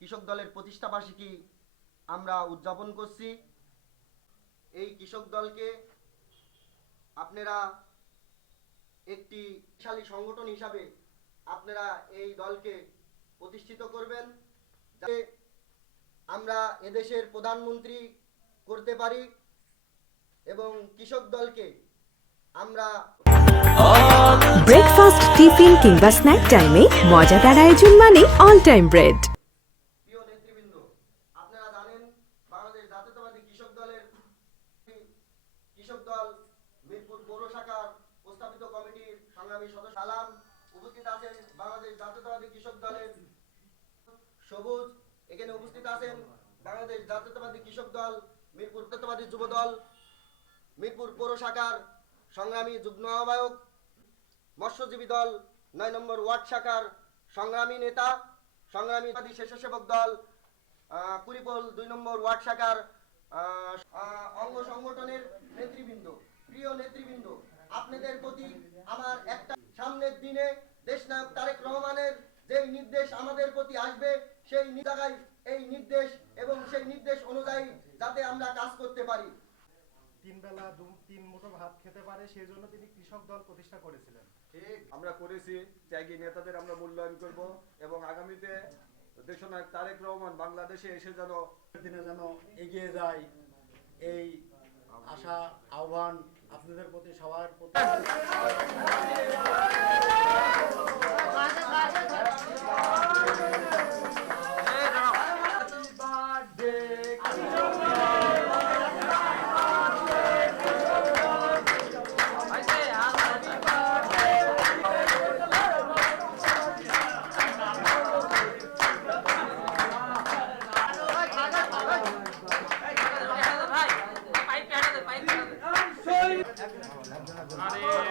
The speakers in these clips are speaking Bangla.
কৃষক দলের প্রতিষ্ঠা প্রতিষ্ঠাবার্ষিকী আমরা উদযাপন করছি। এই কৃষক দলকে আপনারা একটি শক্তিশালী সংগঠন হিসাবে আপনারা এই দলকে প্রতিষ্ঠিত করবেন, যাতে আমরা এদেশের প্রধানমন্ত্রী করতে পারি এবং কৃষক দলকে আমরা ব্রেকফাস্ট টিফিন কিংবা স্ন্যাক টাইমে মজাদার আয়োজন মানে অল টাইম ব্রেড প্রিয় নেতৃবৃন্দ আপনারা জানেন বাংলাদেশ জাতীয়তাবাদী কৃষক দলের, কৃষক দল মিরপুর পৌর শাখার প্রস্তাবিত কমিটির সংগ্রামী সদস্য সালাম উপস্থিত আছেন বাংলাদেশ জাতীয়তাবাদী কৃষক দলের সবুজ, এখানে উপস্থিত আছেন বাংলাদেশ জাতীয়তাবাদী কৃষক দল, মিরপুর জাতীয়তাবাদী যুব দল, মিরপুর পৌর শাখার সংগ্রামী যুগ্ম আহ্বায়ক, মৎস্যজীবী দল, নয় নম্বর ওয়ার্ড শাখার সংগ্রামী নেতা, সংগ্রামী স্বেচ্ছাসেবক দল কুড়িপল দুই নম্বর ওয়ার্ড শাখার অঙ্গ সংগঠনের নেতৃবৃন্দ প্রিয় নেতৃবৃন্দ আপনাদের প্রতি আমার একটা সামনের দিনে দেশনায়ক তারেক রহমানের যেই নির্দেশ আমাদের প্রতি আসবে সেই জায়গায় এই নির্দেশ এবং সেই নির্দেশ অনুযায়ী যাতে আমরা কাজ করতে পারি। তিন বেলা দু- তিন মুঠো ভাত খেতে পারে সেই জন্য তিনি কৃষক দল প্রতিষ্ঠা করেছিলেন। ঠিক আমরা করেছি ত্যাগী নেতাদের আমরা মূল্যায়ন করব এবং আগামীতে দেশনায়ক তারেক রহমান বাংলাদেশে এসে যেন দিনে যেন এগিয়ে যায়, এই আশা, আহ্বান আপনাদের প্রতি সবার প্রতি।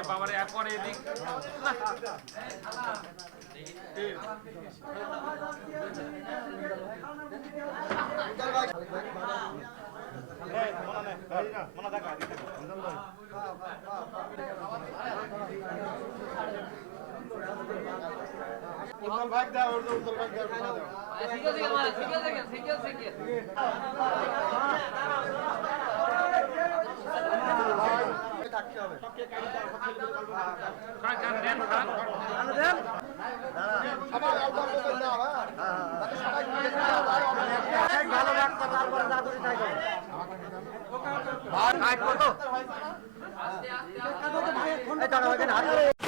বাবারে এখন এদিক সিঙ্গেল থাকতে হবে কান কান দেন কান কত আস্তে আস্তে